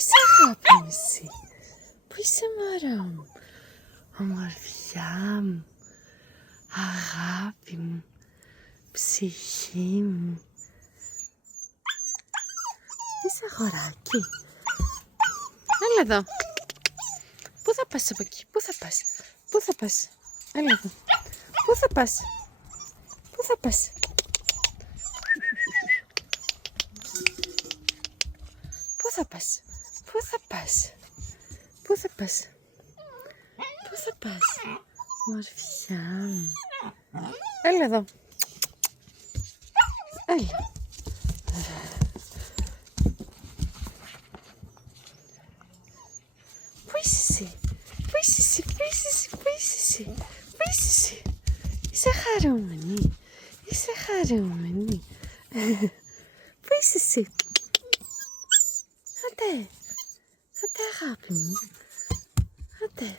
είσαι αγάπη μου εσύ? Πού είσαι μωρό μου? Ομορφιά μου, αγάπη μου, ψυχή μου. Είσαι αγοράκι? Έλα εδώ. Πού θα πας από εκεί? Πού θα πας? Πού θα πας? Έλα εδώ. Πού θα πας? Πού θα πας? Πού θα πας? Πού θα πας? Πού θα πας? Πού θα πας? Μορφιά μου. Έλα εδώ. Έλα. Πού είσαι εσύ? Πού είσαι εσύ? Πού είσαι εσύ? Πού είσαι εσύ? Πού είσαι εσύ? Είσαι χαρούμενη? Είσαι χαρούμενη? Πού είσαι εσύ? Άντε. Άντε αγάπη μου. Άντε.